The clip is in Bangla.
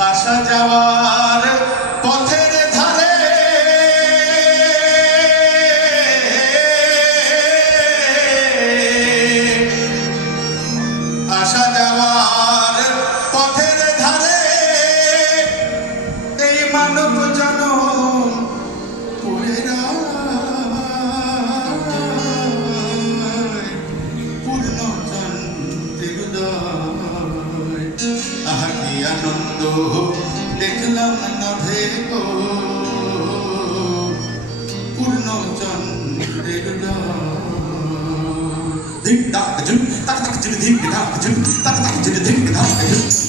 আসা যাওয়ার পথের ধারে আসা যাওয়ার পথের ধারে এই মানব জনম পড়ে পূর্ণচন্দ্রের উদয় আহা কি আনন্দ দেখলাম নভে গো পূর্ণচন্দ্রের উদয় ধিক ধাক ঝুম তাক তাক ঝুম ধিক ধাক ঝুম তাক তাক ঝুম ধিক ধাক ঝুম